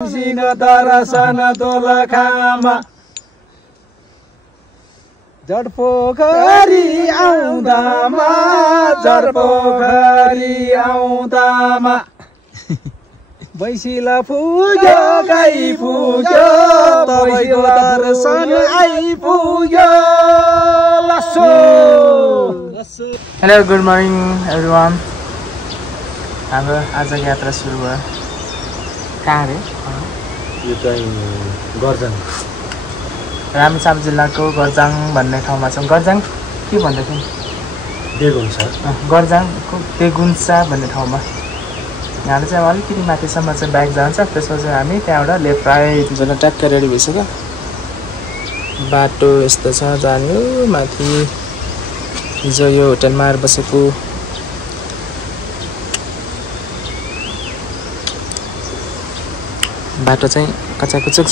सिंह दर्शन दोलखामा जडपोखरी आउँदामा बैसिला पुग्यो गाई पुग्यो तपाईको दर्शन आइपुग्यो लस्सो। Hello good morning everyone. हाम्रो आजको यात्रा सुरु भयो। कहाँ रे? यो चाहिँ गर्जन, रामेछाप जिल्लाको गर्जाङ भन्ने ठाउँमा छौँ। गर्जाङ के भन्दै थियो? देगुन्सा। गर्जाङको देगुन्सा भन्ने ठाउँमा। यहाँबाट चाहिँ अलिकति माथिसम्म चाहिँ बाइक जान्छ, त्यसपछि हामी त्यहाँबाट लेफ्ट राइट जान ट्याक्क रेडी भइसक्यो। बाटो यस्तो छ जाने हो माथि। हिजो यो होटेलमा आएर बसेको बाटो चाहिँ कचाकुचुक छ।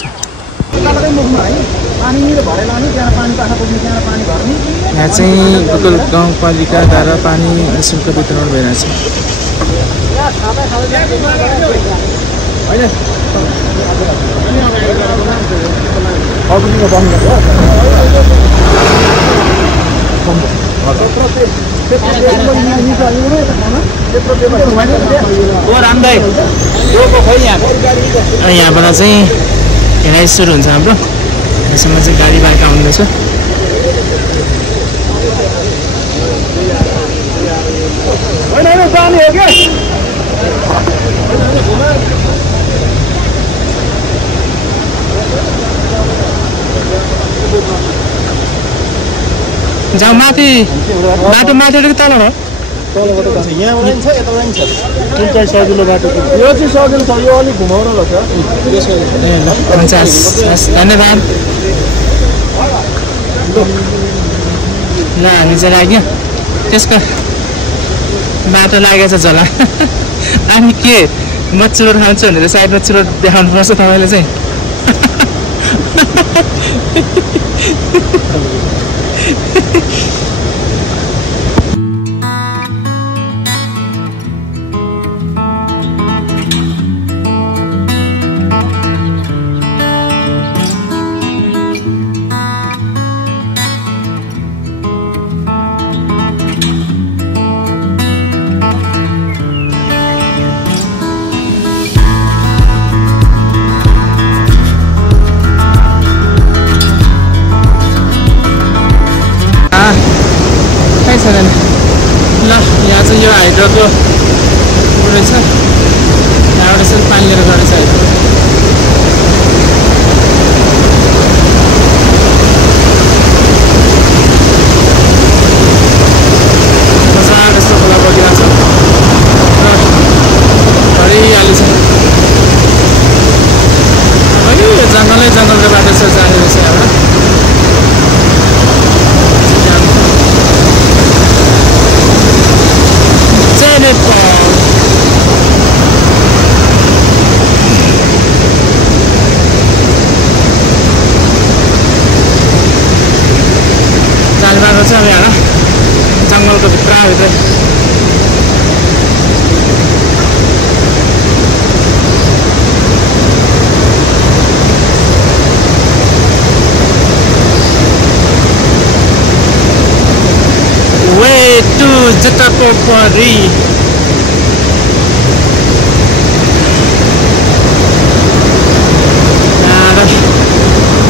यहाँ चाहिँ गोकुल गाउँपालिकाद्वारा पानी निःशुल्क वितरण भइरहेछ। यहाँबाट चाहिँ हेराइ सुरु हुन्छ हाम्रो। यहाँसम्म चाहिँ गाडी बाइक आउँदैछ। जाऊ माथि, बाटो माथि कि तल हो? यहाँबाट छ यताबाट पनि छ। कुन चाहिँ सजिलो बाटो? यो चाहिँ सजिलो छ, यो अलिक घुमाउरो छ। हुन्छ, धन्यवाद। ल हामी चाहिँ लाग्यो, त्यसको बाटो लागेछ झोला। अनि के म चुरोट खान्छु भनेर साइडमा चुरोट देखाउनु पर्छ तपाईँले चाहिँ। ल यहाँ चाहिँ यो हाइड्रोको रहेछ। यहाँबाट चाहिँ पानी लिएर गरेछ। मजाको यस्तो खोला बगिरहेको छ, हरियाली छ। यो जङ्गलको बाटो छ जाने रहेछ यहाँबाट। जालबाटो चाहिँ अब यहाँ जङ्गलको भित्रभित्र। Way to Jatakopari.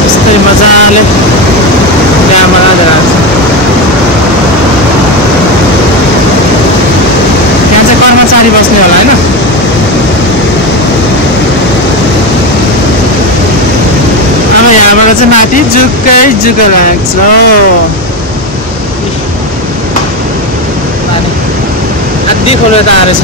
यस्तै मजाले ड्याममा राखेर आएको छ। यहाँ चाहिँ कर्मचारी बस्ने होला होइन? अब यहाँबाट चाहिँ माथि जुक्कै लाग्छ। आधी खोलेर त आएछ।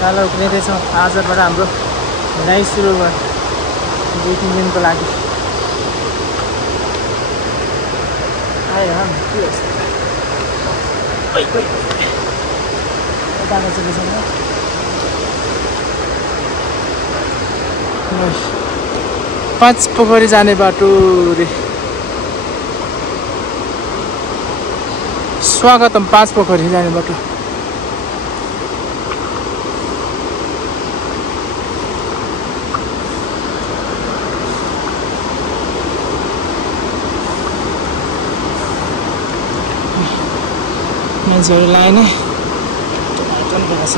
काल उक्लिँदैछौँ। आजबाट हाम्रो हिँडाइ सुरु भयो 2-3 दिनको लागि। आयो हम के यस्तो पाँच पोखरी जाने बाटो रे। स्वागतम पाँच पोखरी जाने बाटो। मान्छेहरू लाइन भएको छ।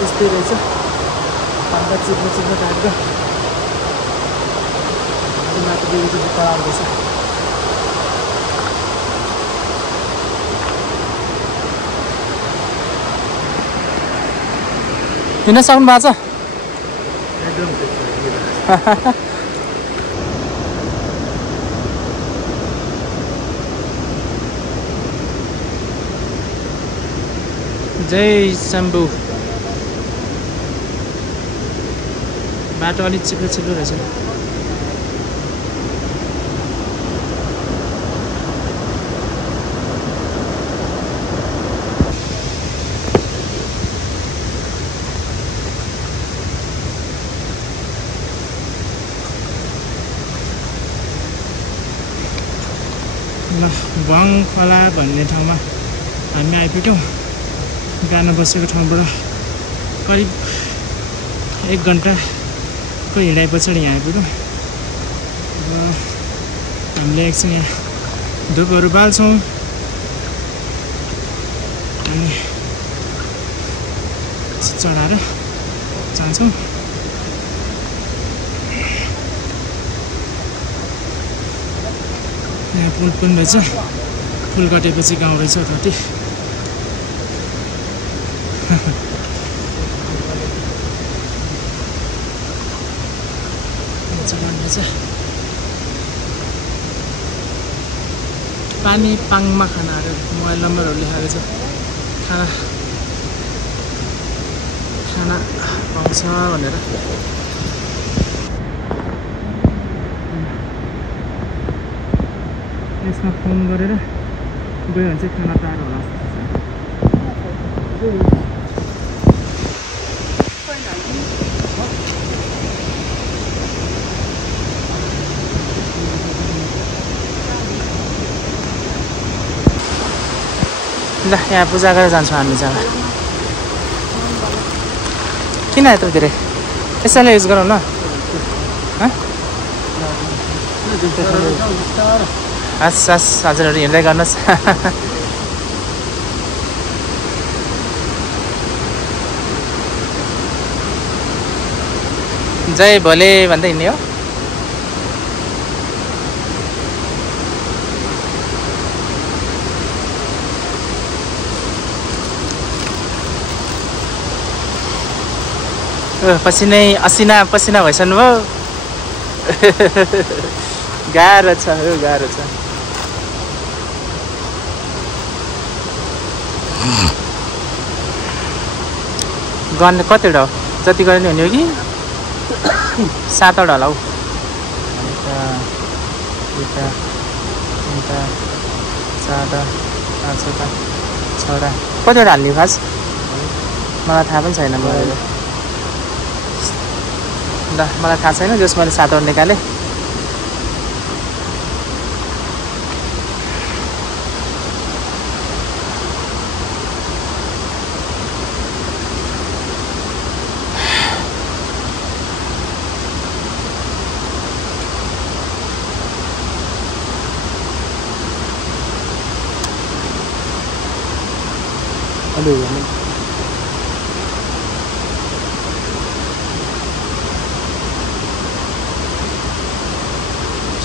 त्यस्तै रहेछ। अन्त चिप्लो टाइपको माथि बेलुकी जुत्ता आउँदैछ। हिँड्न सक्नु भएको छ? जय शम्भु। बाटो अलिक चिप्लो रहेछ। ल भङ खोला भन्ने ठाउँमा हामी आइपुग्यौँ। बिहान बसेको ठाउँबाट करिब 1 घन्टाको हिँडाइ पछाडि यहाँ आइपुग्यौँ। अब हामीले एकछिन यहाँ धुपहरू बाल्छौँ अनि चढाएर जान्छौँ। यहाँ पुल पनि रहेछ। पुल कटेपछि गाउँ रहेछ घटी। पानी पाङमा खानाहरू मोबाइल नम्बरहरू लेखाएको छ। खाना पाउँछ भनेर। यसमा फोन गरेर गयो भने चाहिँ खाना टाढो होला जस्तो छ। ल यहाँ पूजा गरेर जान्छौँ हामी जग्गा। किन यत्रो धेरै? यसैलाई युज गरौँ न। हस् हजुरहरू हिँड्दै गर्नुहोस्। जय भोले भन्दै हिँड्ने हो। असिना पसिना भइसक्नु भयो। गाह्रो छ गाह्रो छ। गर्ने कतिवटा हो? जति गरे नि हुने हो कि 7वटा होला हौ। 1 2 3 4 5 6वटा। कतिवटा हाल्ने खास मलाई थाहा पनि छैन। ल मलाई थाहा छैन। जस मैले 7वटा निकालेँ।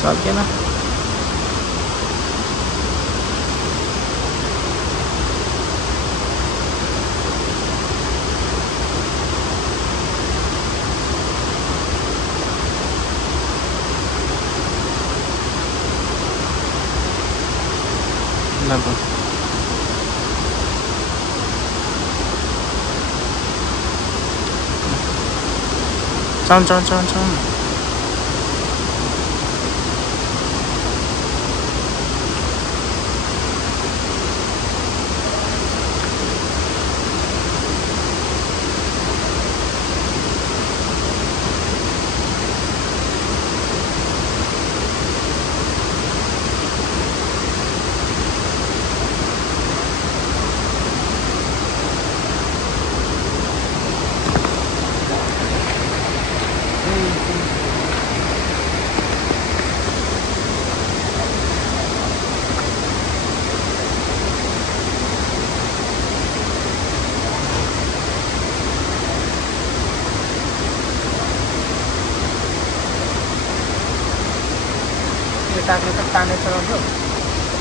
सकेन। चौन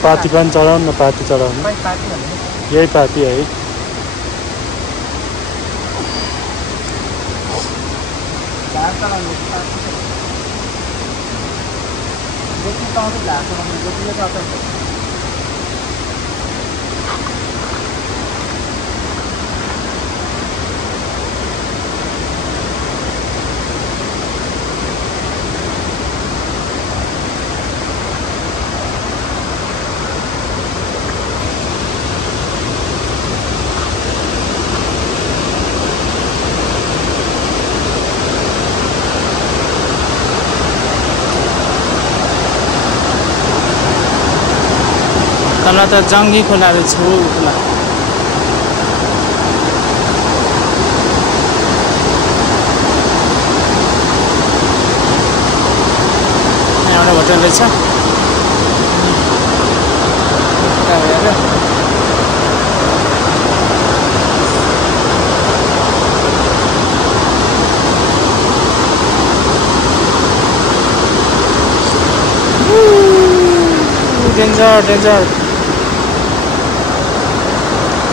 पाती पनि चढाउनु न पाती चढाउनु यही पाती है तल त जङ्गी खोला रहेछ खोला एउटा होटल रहेछ डेन्जर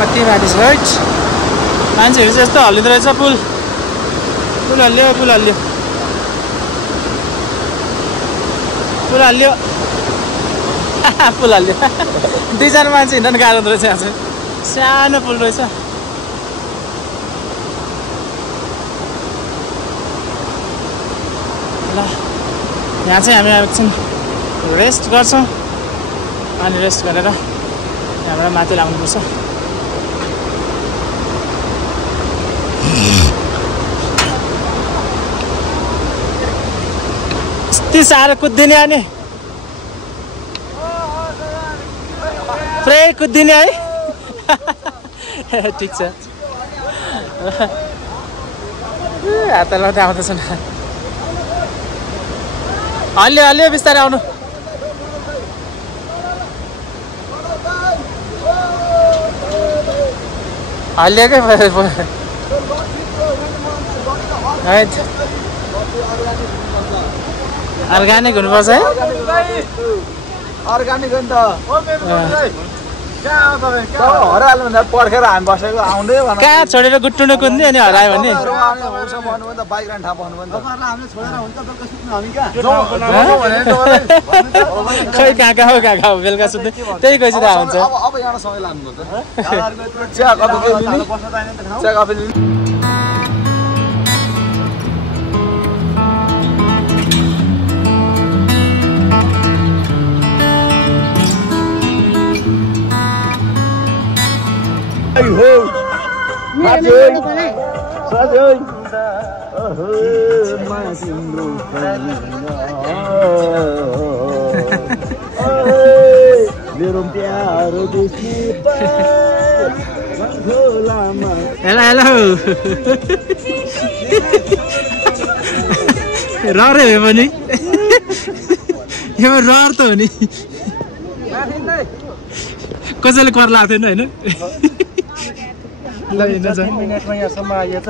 कति माथि छ राइट मान्छेहरू चाहिँ यस्तो हल्लिँदो रहेछ पुल हल्लियो पुल हल्लियो दुईजना मान्छे हिँड्न गाह्रो रहेछ यहाँ चाहिँ सानो पुल रहेछ ल यहाँ चाहिँ हामी एकछिन रेस्ट गर्छौँ अनि रेस्ट गरेर यहाँबाट माथि लाग्नुपर्छ यति साह्रो कुद्दिने अनि पुरै कुद्दिने है ठिक छ हात लाउँदै आउँदैछ न हल्लियो बिस्तारै आउनु हल्लिएकै अर्ग्यानिक हुनुपर्छ है अर्ग्यानिक हो नि त पर्खेर हामी बसेको आउँदै कहाँ छोडेर गुट्टुनु कुद्ने अनि हरायो भने खै कहाँ हो बेलुका सुत्ने त्यही कैसे थाहा हुन्छ हेलो रहरै हो पनि यो रहर त हो नि कसैले कर लाग्थ्यो नि होइन ल हिँड्न छ मिनेटमा यहाँसम्म आइएछ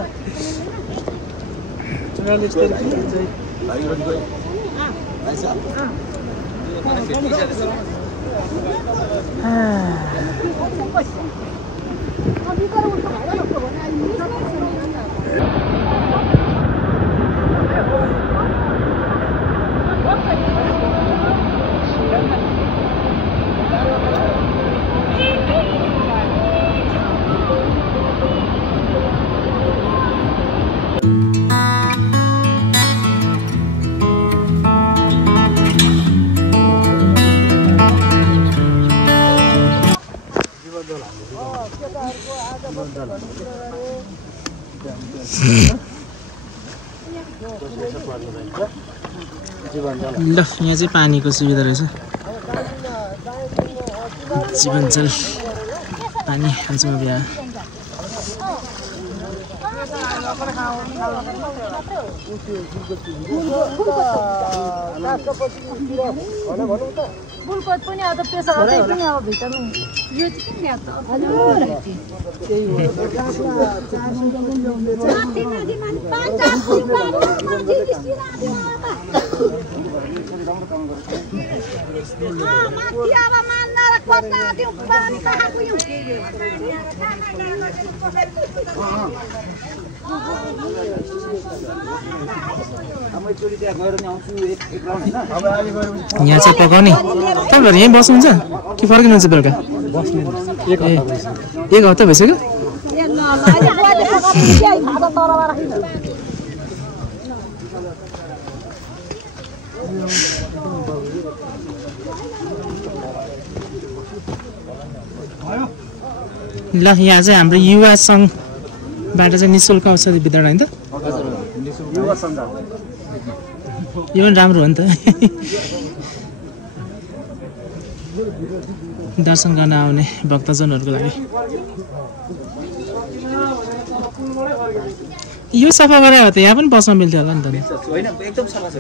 ल यहाँ चाहिँ पानीको सुविधा रहेछ जीवनजल पानी हाल्छौँ अब यहाँ बुलकोट पनि अब प्रेसर अझै पनि अब भित्रमा यो चाहिँ किन ल्याउँछ यहाँ चाहिँ पकाउने तपाईँहरू यहीँ बस्नुहुन्छ कि फर्किनुहुन्छ बेलुका एक हप्ता भइसक्यो ल यहाँ चाहिँ हाम्रो युवा सङ्घबाट चाहिँ निःशुल्क औषधि वितरण होइन त यो पनि राम्रो हो नि त दर्शन गर्न आउने भक्तजनहरूको लागि यो सफा गरेर त यहाँ पनि बस्न मिल्थ्यो होला नि त एकदम सफा छ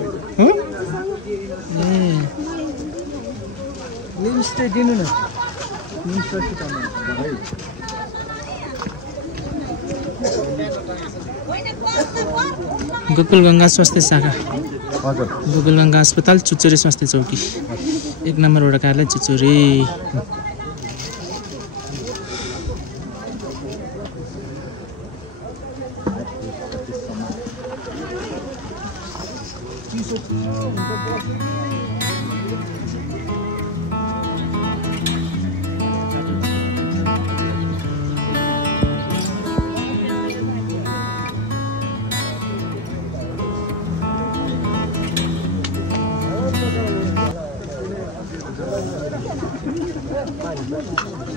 दिनु न गोकुलगङ्गा स्वास्थ्य शाखा गोकुलगङ्गा अस्पताल चुचुरे स्वास्थ्य चौकी 1 नम्बर वडा कार्यालय चुचुरे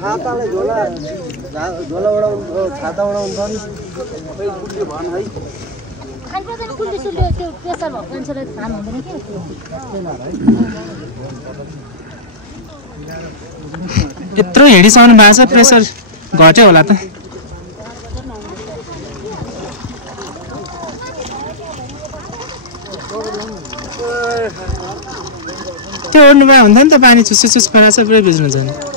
छातालाई झोला उडाउनु छाता उडाउनु पर्ने सबै कुल्ली भन है खान्छ नि कुल्ली सुल्ली त्यो प्रेसर भएको मान्छेलाई खानु हुँदैन के यत्रो हिँडिसक्नु भएको छ प्रेसर घट्यो होला त त्यो ओर्नु भए हुन्थ्यो नि त पानी चुस चुस खराछ पुरै भिज्नु छ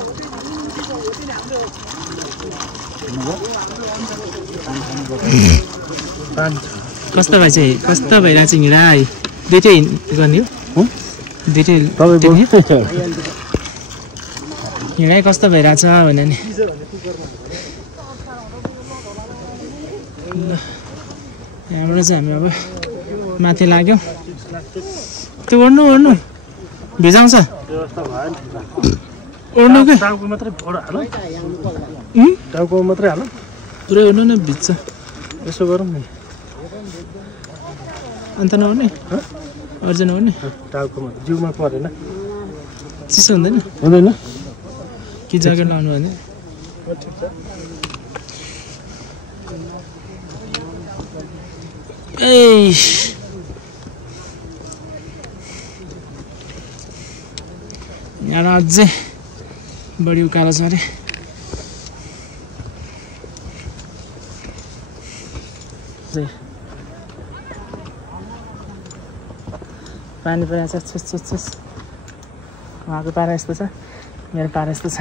कस्तो भएछ कस्तो भइरहेछ हिँडाइ दुइटै गर्ने हो दुइटै हिँडाइ कस्तो भइरहेछ भने नि यहाँबाट चाहिँ हामी अब माथि लाग्यौँ त्यो ओर्नु भिजाउँछ ओर्नु के टाउको मात्रै हाल पुरै ओर्नु न भिज्छ यसो गरौँ नि अन्त नओर्ने अर्ज नओर्ने टाउको मात्रै जिउमा परेन चिसो हुँदैन कि ज्याकेट लाउनु भने ए यहाँ अझै बढी उकालो छ अरे पानी परेको छ छुस छुस छुस उहाँको पारा यस्तो छ मेरो पारा यस्तो छ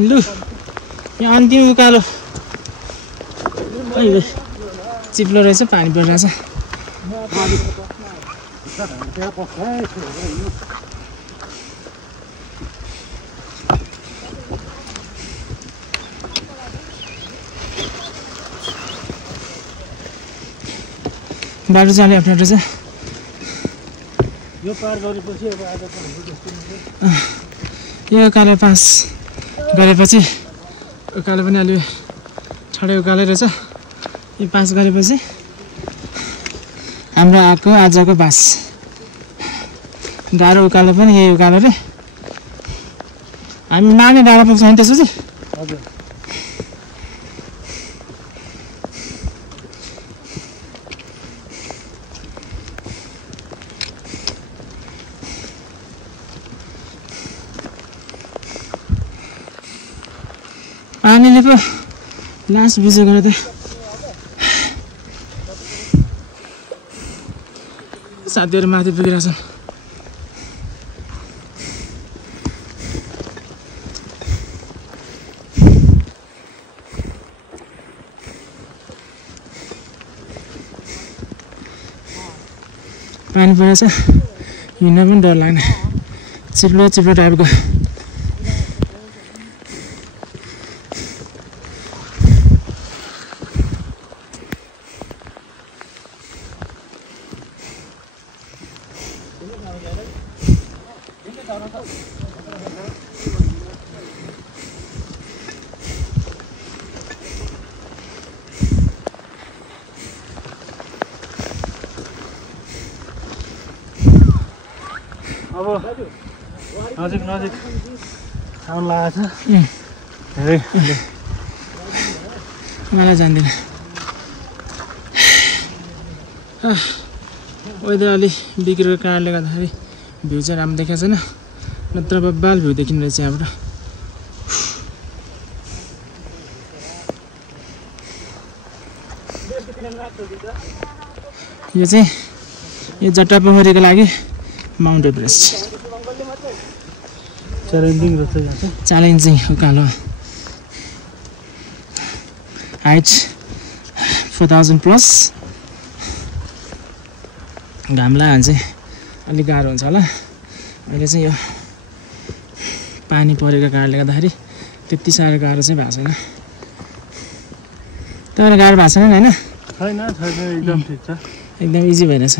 लु यहाँ अन्तिम उकालो चिप्लो रहेछ पानी परिरहेछ बाटो चाहिँ अलिक अप्ठ्यारो रहेछ यो पार गरेपछि अब आज यो उकालो पास गरेपछि उकालो पनि अलि ठडै उकालै रहेछ यो पास गरेपछि हाम्रो आएको आजको बास गाह्रो उकालो पनि यही उकालो रे हामी माने डाँडा पुग्छ नि त्यसपछि हजुर पानीले पो लास बिजो गरेर त साथीहरू माथि पुगिरहेछन् पानी परेछ हिँड्न पनि डर लाग्ने चिप्लो चिप्लो टाइपको अब नजिक नजिक आउनु लागेको छ धेरै मलाई जान्दिन वेदर अलि बिग्रेको कारणले गर्दाखेरि भ्यू चाहिँ राम्रो देखाएको छैन नत्र बब्बाल भ्यू देखिने रहेछ यहाँबाट यो चाहिँ यो जट्टापोखरीको लागि माउन्ट एभरेस्ट च्यालेन्जिङ रहेछ यहाँ चाहिँ च्यालेन्जिङ उकालो हाइट 4000+ घाम लाग्यो भने चाहिँ अलिक गाह्रो हुन्छ होला अहिले चाहिँ यो पानी परेको कारणले गर्दाखेरि त्यति साह्रो गाह्रो चाहिँ भएको छैन तर गाह्रो भएको छैन होइन छैन एकदम ठिक छ एकदम इजी भइरहेछ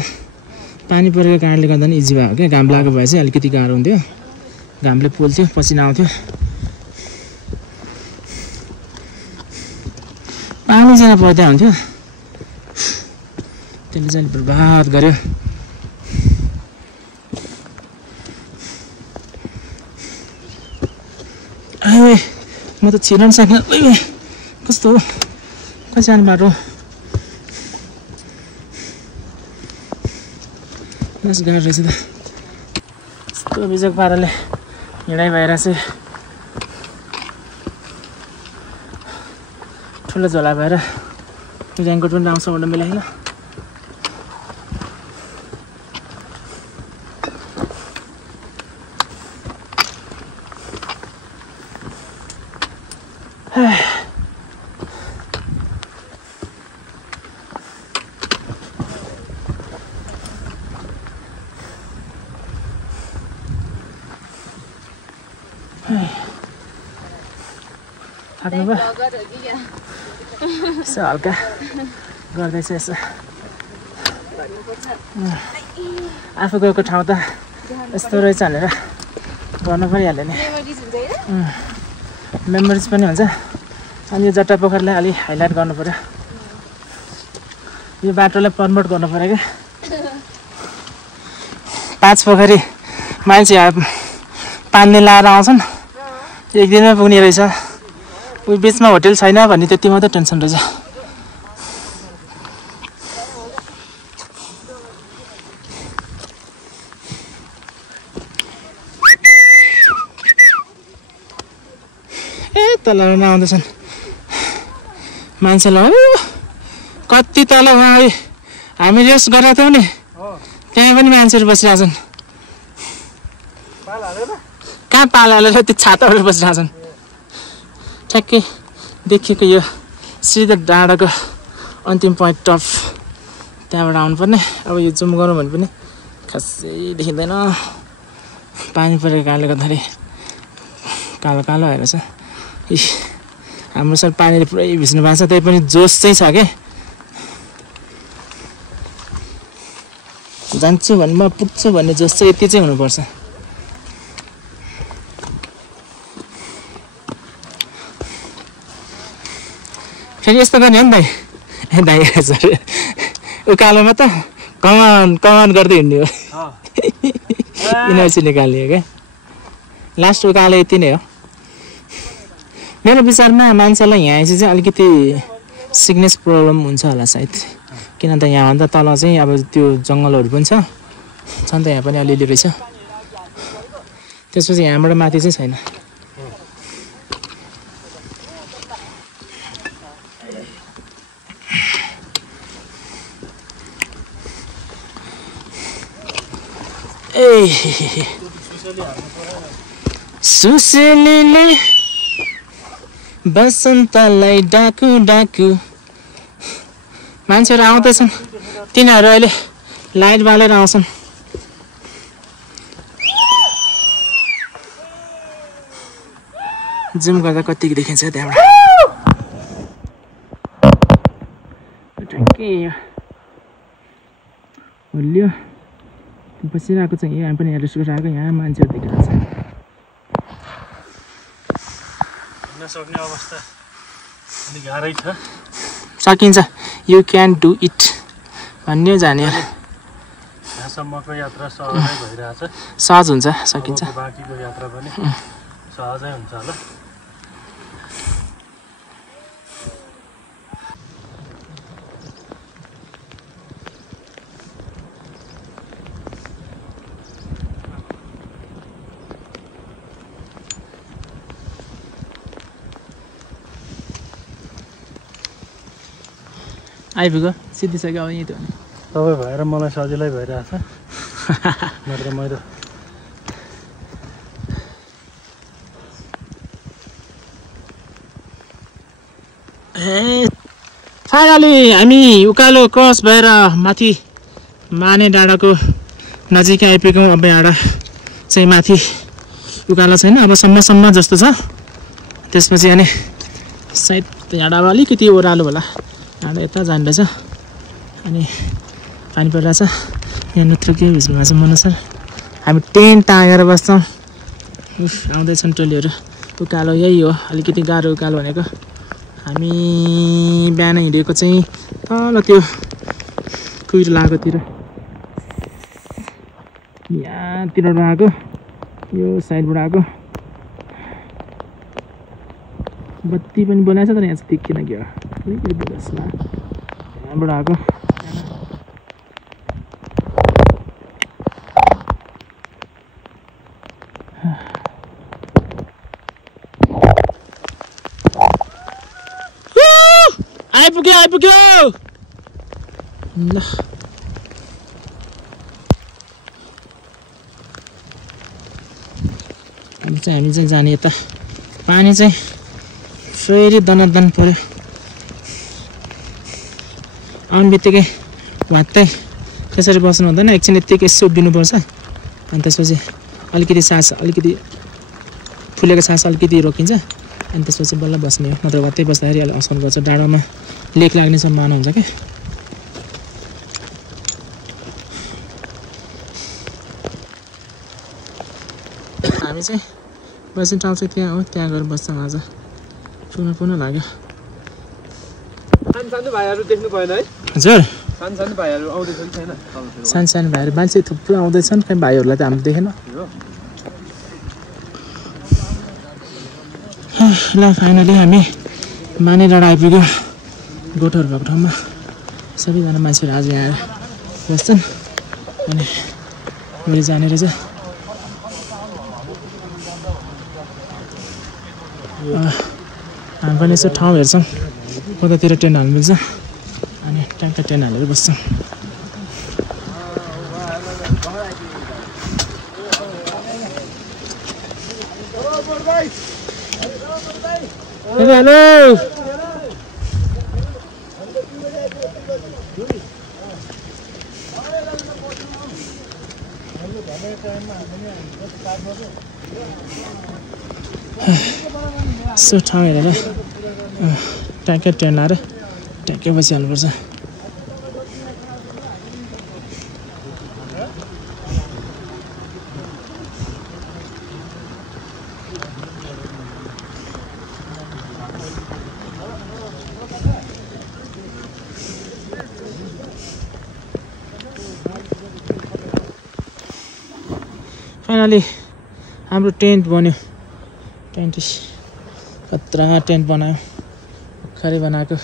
पानी परेको कारणले गर्दा नि इजी भयो क्या घाम लागेको भए चाहिँ अलिकति गाह्रो हुन्थ्यो घामले पोल्थ्यो पसिना आउँथ्यो पानी चाहिँ पर्दा हुन्थ्यो त्यसले चाहिँ बर्बाद गर्यो म त छिर्न सक्दिनँ कस्तो हो कति सानो बाटो गाह्रो रहेछ त यस्तो बिजोग पाराले हिँडाइ भएर चाहिँ ठुलो झोला भएर रेनकोट पनि आउँछ भनेर मिलाएन थाक्नु भयो यसो हल्का गर्दैछ यसो आफू गएको ठाउँ त यस्तो रहेछ भनेर गर्नु परिहाल्यो नि मेमोरिज पनि हुन्छ अनि यो जट्टापोखरीलाई अलिक हाइलाइट गर्नु पर्यो यो बाटोलाई प्रमोट गर्नु पर्यो क्या 5 पोखरी मान्छे पानी लाएर आउँछन् एक दिनमै पुग्ने रहेछ उयो बिचमा होटेल छैन भन्ने त्यति मात्रै टेन्सन रहेछ ए तलमा आउँदैछन् मान्छेलाई कति तल उहाँ हामी रेस्ट गरेका थियौँ नि त्यहाँ पनि मान्छेहरू बसिरहेछन् कहाँ पाल हालेर त्यो छाताहरू बसिरहेछन् ठ्याक्कै देखिएको यो सिधा डाँडाको अन्तिम पोइन्ट टप त्यहाँबाट आउनुपर्ने अब यो जुम गरौँ भने पनि खासै देखिँदैन पानी परेको कारणले गर्दाखेरि कालो कालो भएर छ हाम्रो सर पानीले पुरै भिज्नु भएको छ त्यही पनि जोस चाहिँ छ क्या जान्छु भने म पुग्छु भन्ने जोस चाहिँ यति चाहिँ हुनुपर्छ फेरि यस्तो गर्ने हो नि दाइ दाइ सर उकालोमा त कमान गर्दै हिँड्ने हो यिनीहरू निकाल्ने हो क्या लास्ट उकालो यति नै हो मेरो विचारमा मान्छेलाई यहाँ आएपछि चाहिँ अलिकति सिक्नेस प्रब्लम हुन्छ होला सायद किन त यहाँभन्दा तल चाहिँ अब त्यो जङ्गलहरू पनि छ नि त यहाँ पनि अलिअलि रहेछ त्यसपछि यहाँबाट माथि चाहिँ छैन सुसेलीले बसन्तलाई डाकु डाकु मान्छेहरू आउँदैछन् तिनीहरू अहिले लाइट बालेर आउँछन् जुम गर्दा कतिको देखिन्छ त्यहाँबाट ठ्याक्कै होलियो बसिरहेको छ यहाँ पनि हेरेर आएको यहाँ मान्छेहरू देखिरहेको छ सक्ने अवस्था अलिक गाह्रै छ सकिन्छ यु क्यान डु इट भन्ने जाने यहाँसम्मको यात्रा सहजै भइरहेछ सहज हुन्छ सकिन्छ बाँकीको यात्रा पनि सहजै हुन्छ होला आइपुग्यो सिद्धिसक्यो अब यहीँ त तपाईँ भएर मलाई सजिलै भइरहेछ नत्र मैले फाइनली हामी उकालो क्रस भएर माथि माने डाँडाको नजिकै आइपुग्यौँ अब यहाँ चाहिँ माथि उकालो छैन अब सम्म जस्तो छ त्यसपछि अनि सायद यहाँ अलिकति ओह्रालो होला यहाँ यता जाँदैछ अनि पानी परिरहेछ यहाँ नत्र के भिज्नुभएको छ मनोसर हामी टेन्ट टाँगेर बस्छौँ आउँदैछन् टोलीहरू उकालो यही हो अलिकति गाह्रो उकालो भनेको हामी बिहान हिँडेको चाहिँ तल त्यो कुहिरो लागेकोतिर यहाँतिरबाट आएको यो साइडबाट आएको बत्ती पनि बनाएछ तर यहाँ चाहिँ देखिन के हो अलिकति बोलास् न यहाँबाट आएको आइपुग्यो ल हामी चाहिँ जाने यता पानी चाहिँ फेरि दनादन पऱ्यो आउने बित्तिकै वात्तै त्यसरी बस्नु हुँदैन एकछिन यत्तिकै यसो उभिनुपर्छ अनि त्यसपछि अलिकति सास अलिकति फुलेको सास अलिकति रोकिन्छ अनि त्यसपछि बल्ल बस्ने हो नत्र वात्तै बस्दाखेरि अलिक असर गर्छ डाँडामा लेक लाग्ने सम्भावना हुन्छ क्या हामी चाहिँ बस्ने ठाउँ चाहिँ त्यहाँ हो त्यहाँ गएर बस्छौँ आज पुनः लाग्यो सानो भाइहरू देख्नु भएन है हजुर सानो भाइहरू आउँदैछन् छैन सानो भाइहरू मान्छे थुप्रो आउँदैछन् खै भाइहरूलाई त हामीले देखेन ल फाइनली हामी माने डाँडा आइपुग्यो गोठहरू भएको ठाउँमा सबैजना मान्छेहरू आज यहाँ आएर बस्छन् अनि भोलि जाने रहेछ हामी पनि यसो ठाउँ हेर्छौँ कतातिर टेन्ट हाल्नु मिल्छ अनि ट्याक्क टेन्ट हालेर बस्छौँ हेलो यसो ठाउँ हेरेर ट्याक्कै टेन्ट लाएर ट्याक्कै बसिहाल्नुपर्छ फाइनली हाम्रो टेन्ट बन्यो टेन्ट खतरा टेन्ट बनायो भर्खरै बनाएको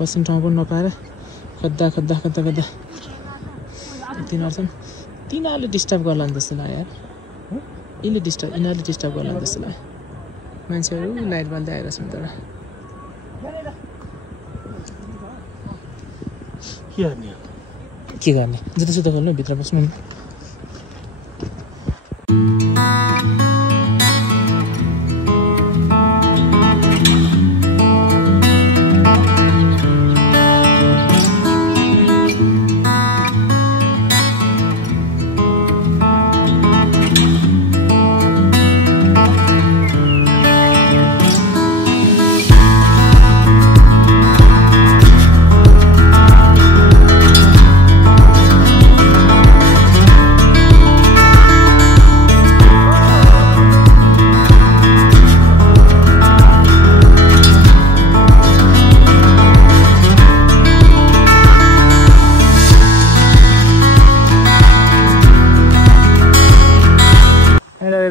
बस्ने ठाउँ पनि नपाएर खोज्दा तिनीहरूले डिस्टर्ब गर्ला जस्तो लाग्यो यार यिनीहरूले डिस्टर्ब गर्ला जस्तो लाग्यो मान्छेहरू लाइट बल्दै आइरहेछ नि तर के गर्ने जतासुता खोल्नु भित्र बस्नु नि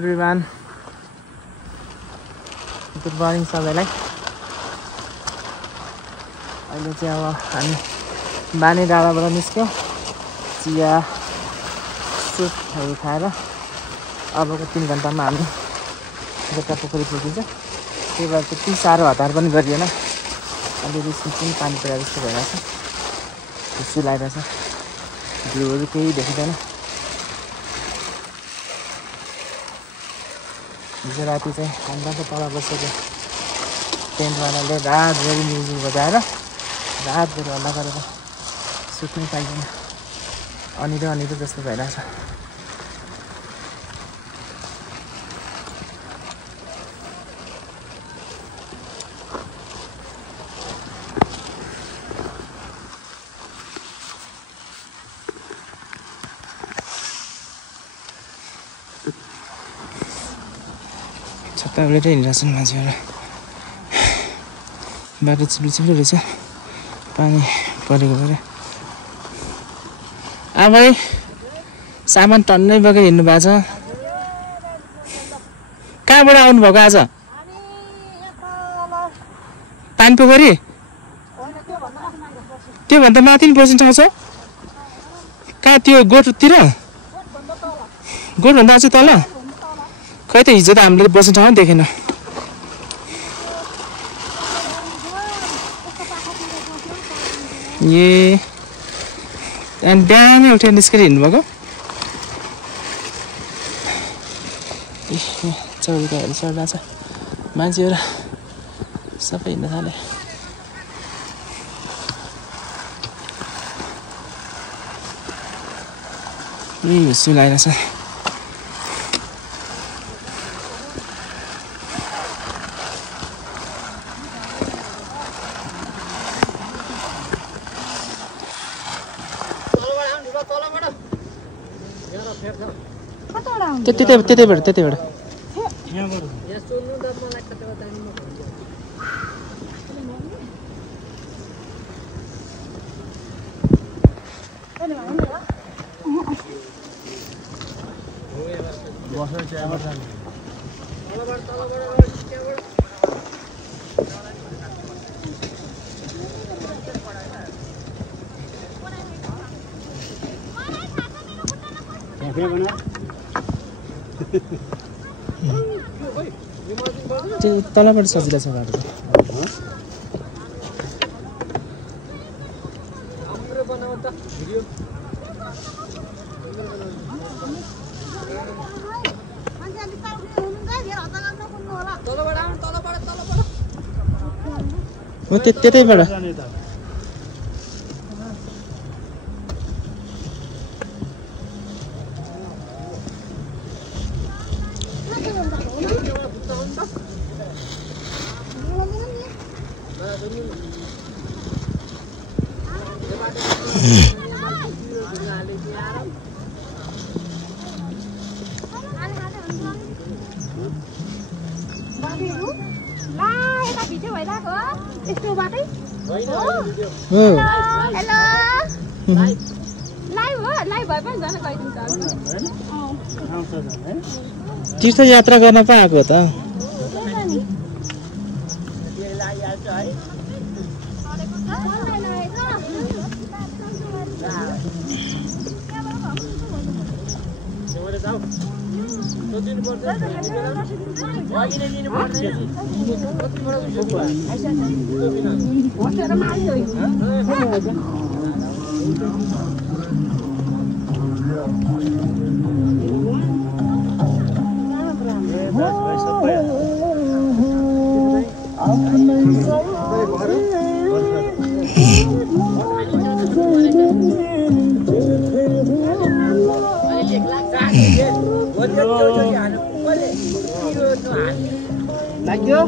everyone good morning सबैलाई अहिले चाहिँ अब हामी बानी डाँडाबाट निस्क्यौँ चिया सुपहरू खाएर अबको 3 घन्टामा हामी जता पोखरी पुगिन्छ त्यही भएर त्यति साह्रो हतार पनि गरिएन अलिअलि सिमसिम पानी परेर जस्तो भइरहेछ खुसी लागिरहेछ भ्यूहरू केही देखिँदैन हिजो राति चाहिँ हामीलाई तल बसेको टेन्टवालाले रातभरि म्युजिक बजाएर रातभरि हल्ला गरेर सुत्नै पाइँदैन अनिलो जस्तो भइरहेछ छत्ता उडेर हिँडिरहेछन् मान्छेहरू बाटो चिप्लो रहेछ पानी परेको भएर भाइ सामान टन्नै बोकेर हिँड्नु भएको छ कहाँबाट आउनुभएको आज पानी पोखरी त्योभन्दा माथि नि बस्ने ठाउँ छ कहाँ त्यो गोठतिर गोठभन्दा अझै तल खै त हिजो त हामीले बस्ने ठाउँ देखेन ए अनि बिहानै उठेर निस्केर हिँड्नुभएको चौरिकाहरू चढ्दा छ मान्छेहरू सबै हिँड्न थाले हुस्सु लागिरहेछ त्यतैबाट तलबाट सजिलो छ बाटो त्यतैबाट तीर्थयात्रा गर्न पो आएको त लाग्यो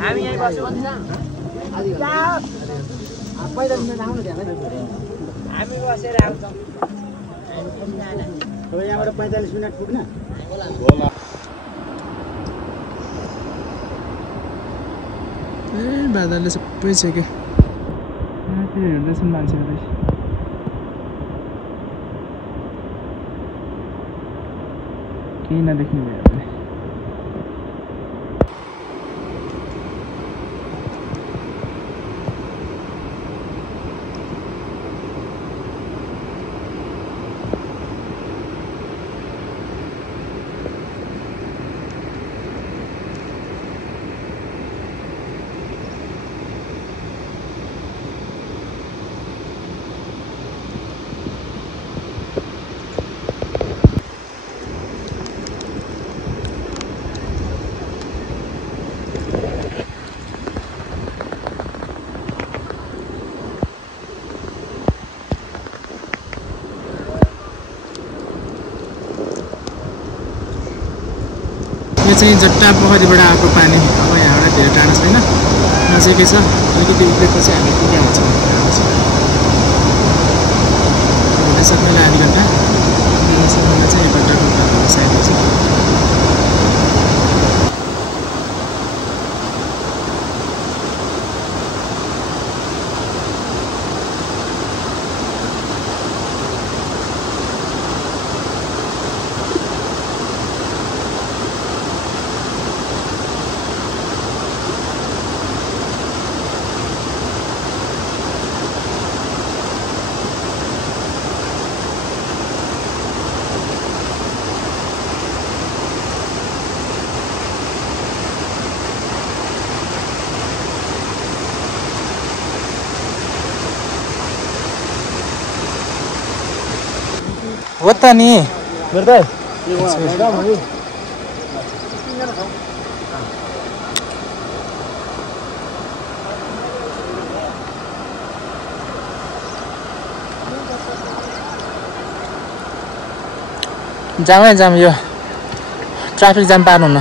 हामी यही बस्छौँ पहिला आउनु ध्यान हामी बसेर आउँछौँ यहाँबाट 45 मिनट पुग्न ए बादलले सबै छ कि हेर्दैछन् मान्छेहरू केही नदेख्ने भयो भने यो चाहिँ जट्टा पोखरीबाट आएको पानी अब यहाँबाट धेरै टाढो छैन नजिकै छ अलिकति उब्रेपछि हामी पुगिहाल्छौँ सक्नेलाई आधी घन्टा सक्नेलाई चाहिँ 1 घन्टाको बाटो साइड छ हो त नि गर्दै जामै जाम यो ट्राफिक जाम पार हुन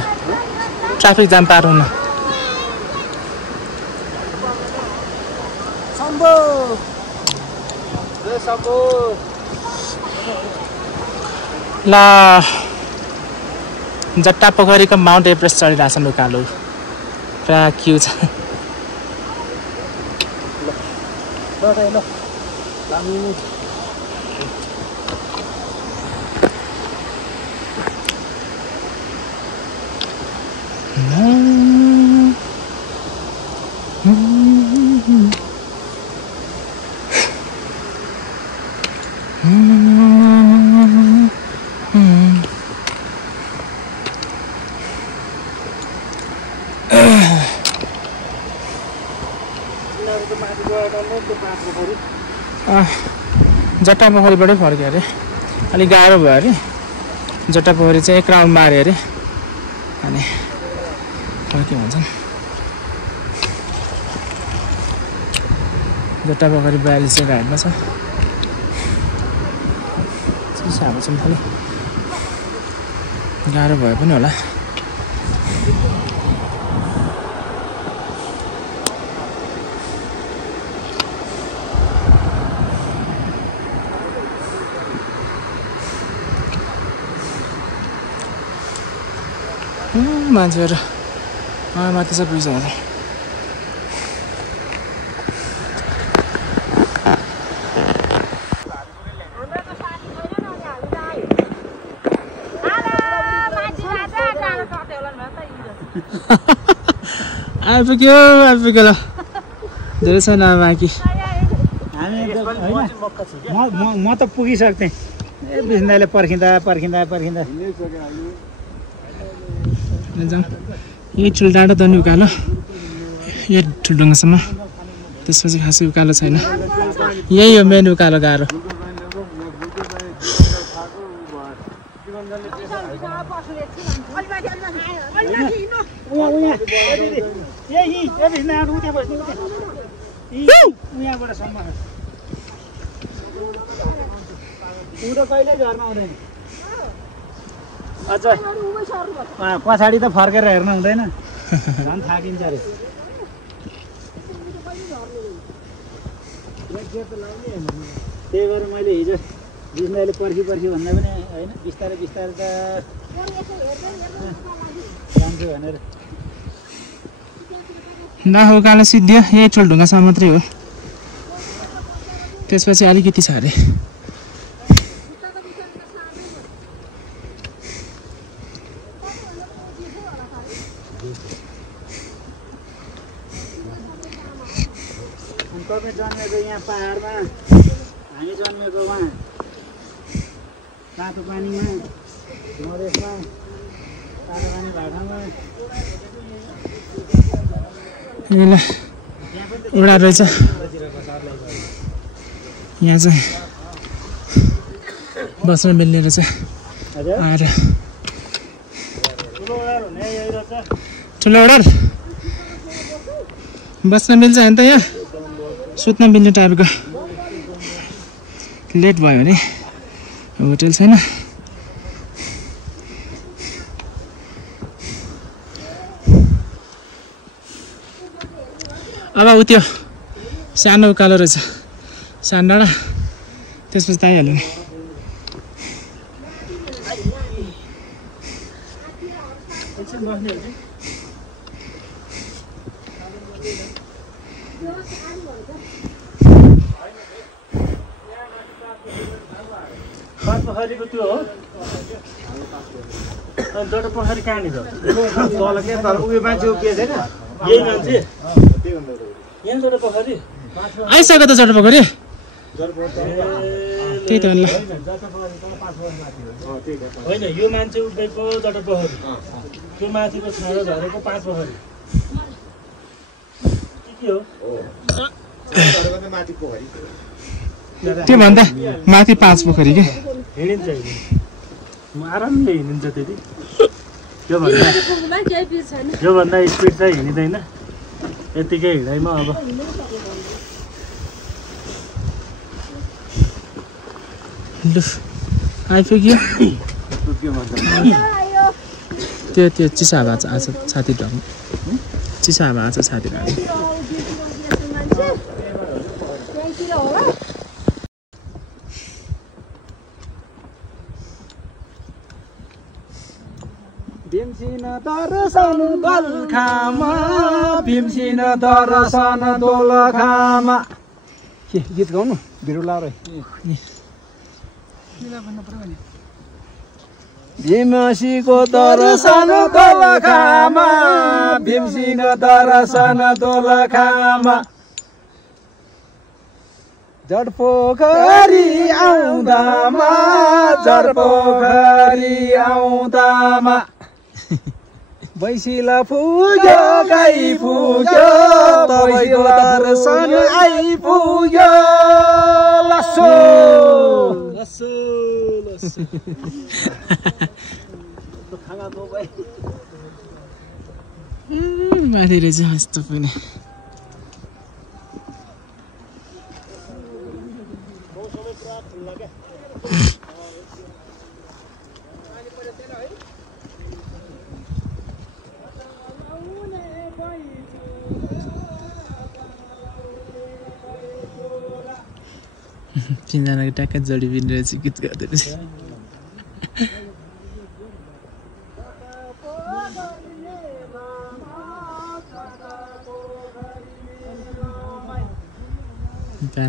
ट्राफिक जाम पार हुन सम्भो सम्भो ला जट्टा पोखरीको माउन्ट एभरेस्ट चढिरहेछन् उकालो पुरा क्यु छ जट्टा पोखरीबाटै फर्क्यो अरे अलिक गाह्रो भयो अरे जट्टा पोखरी चाहिँ 1 राउन्ड मार्यो अरे अनि फर्क्यो भन्छन् जट्टा पोखरी 42 हाइटमा छ चिसोहरू छन् खालि गाह्रो भयो पनि होला मान्छेहरू माथि छ पुगिसक्यो आइपुग्यो ल धेरै छैन बाँकी म त पुगिसक्थेँ बिस्नाले पर्खिँदा जाउँ यही ठुलो डाँडा त नि उकालो यही ठुल्डुङ्गासम्म त्यसपछि खासै उकालो छैन यही हो मेन उकालो गाह्रो कहिले झर्न आउँदैन अझ पछाडि त फर्केर हेर्नु हुँदैन झन् थाकिन्छ अरे त्यही भएर मैले हिजो बिस्नाले पर्खी भन्दा पनि होइन बिस्तारै त जान्छु भनेर ना उकालो सिद्धियो यही ठुल्ढुङ्गासम्म मात्रै हो त्यसपछि अलिकति छ अरे तपाईँ जन्मेको यहाँ पहाडमा हामी जन्मेको उहाँ तातो पानीमा मधेसमा तातो पानी भाटामा एउटा रहेछ यहाँ चाहिँ बस्न मिल्ने रहेछ आएर ठुलो ओडर बस्न मिल्छ होइन त यहाँ सुत्न मिल्ने टाइपको लेट भयो भने होटल छैन अब उ त्यो सानो उकालो रहेछ सानो डाँडा त्यसपछि त आइहाल्यो नि पोखरीको त्यो हो जटा पोखरी कहाँनिर उयो मान्छे उभिएछ होइन यही मान्छे यहाँ जटा पोखरी आइसक्यो त जटा पोखरी त्यही त ल होइन यो मान्छे उभिएको जटा पोखरी त्यो माथिको छाडो झरेको 5 पोखरी के हो त्यो भन्दा माथि 5 पोखरी के हिँडिन्छ आरामले हिँडिन्छ त्यति योभन्दा स्पिड चाहिँ हिँडिँदैन यतिकै हिँडाइमा अब आइपुग्यो त्यो चिसा हावा आछ छाती ढङ चिसा हावा आछ छाती ढङ भीमसिंह दर्शन दोलखामा भीमसिंह दर्शन दोलखामा के गीत गाउनु बिरुला रे भीमसिंहको दर्शन दोलखामा भीमसिंह दर्शन दोलखामा जडपोखरी आउँदामा जडपोखरी आउँदामा बैसिला पुग्यो गाई पुग्यो तपाईँको दर्शन आइपुग्यो लसो लसो लसो माथि रहेछ यस्तो पुग्ने तिनजनाको ट्याक्क जडीबिन रहेछ गीत गाउँदै रहेछ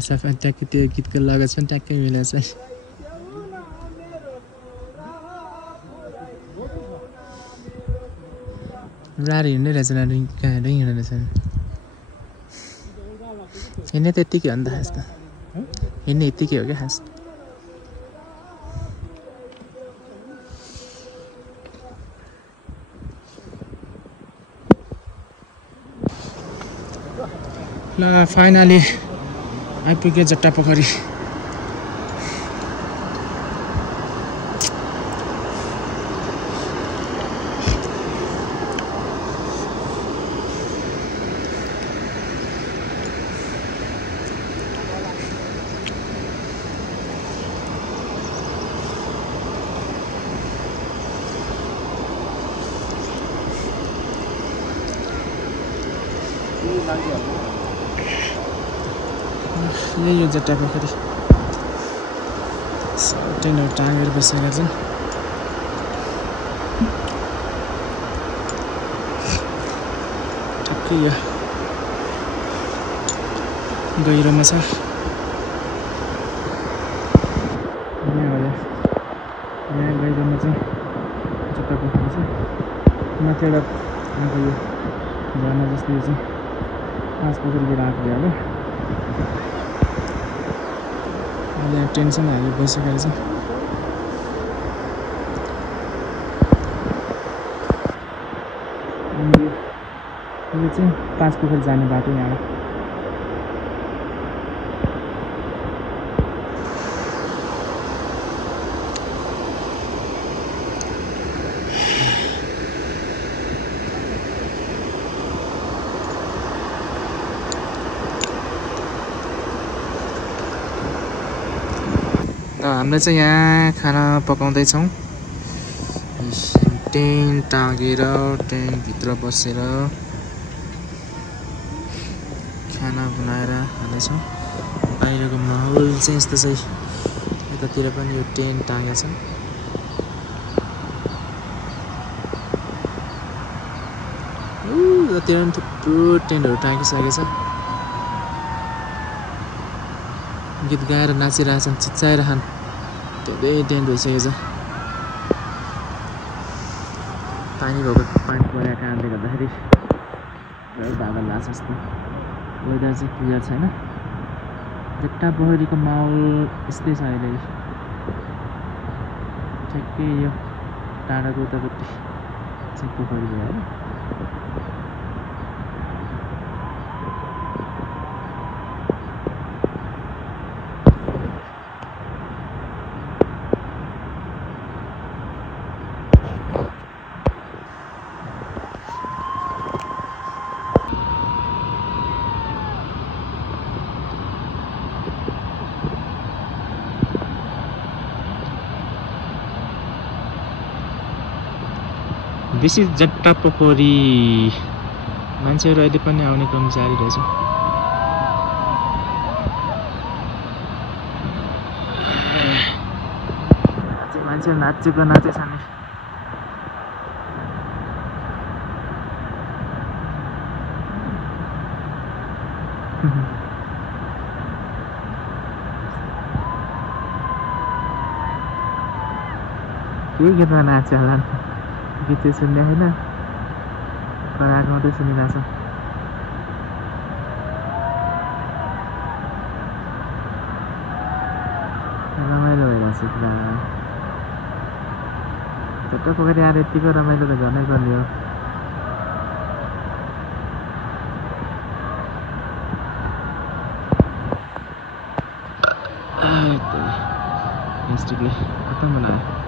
साफ ट्याक्कै त्यो गीतको लगत पनि ट्याक्कै मिलेछ है रारी हिँड्दै रहेछ कहाँ हिँड्दै रहेछ हिँड्ने त यत्तिकै हो नि त खास त हिँड्ने यत्तिकै हो क्या खास ल फाइनली आइपुग्यो जट्टापोखरी यही हो जट्टापोखरी टेन्टहरू टाँगेर बसेका छन् ठ्याक्कै यो गहिरोमा छ यहाँ गहिरोमा चाहिँ जट्टापोखरी छ माथि एउटा यो झर्ना जस्तो यो चाहिँ पाँचपोखरीबाट आएको होला यहाँ टेन्सन हालेर बसिरहेको छ अनि यो चाहिँ पाँचपोखरी जाने बाटो यहाँ हामीले चाहिँ यहाँ खाना पकाउँदैछौँ टेन्ट टाँगेर टेन्टभित्र बसेर खाना बनाएर खाँदैछौँ बाहिरको माहौल चाहिँ यस्तो छ यतातिर पनि यो टेन्ट टाँगेको छ यतातिर पनि थुप्रो टेन्टहरू टाँगिसकेको छ गीत गाएर नाचिरहेछन् चिच्चाएर खान धेरै टेन्ट भइसकेको छ पानी भएको पानी परेको कारणले गर्दाखेरि पुरै बादल लाग्छ जस्तो वेदर चाहिँ क्लियर छैन जट्टापोखरीको माहौल यस्तै छ अहिले ठ्याक्कै यो टाढाको उतापट्टि चाहिँ पोखरी भयो होइन बेसी जट्टापोखरी मान्छेहरू अहिले पनि आउने क्रम जारी रहेछ मान्छेहरू नाचेको नाचेछ नि के गीतमा नाच्यो होला गीत चाहिँ सुन्ने होइन कराएको मात्रै सुनिरहेछ रमाइलो भइरहेछ पुरा जट्टापोखरी आएर यतिको रमाइलो त झनै गर्ने हो खत्तम बनायो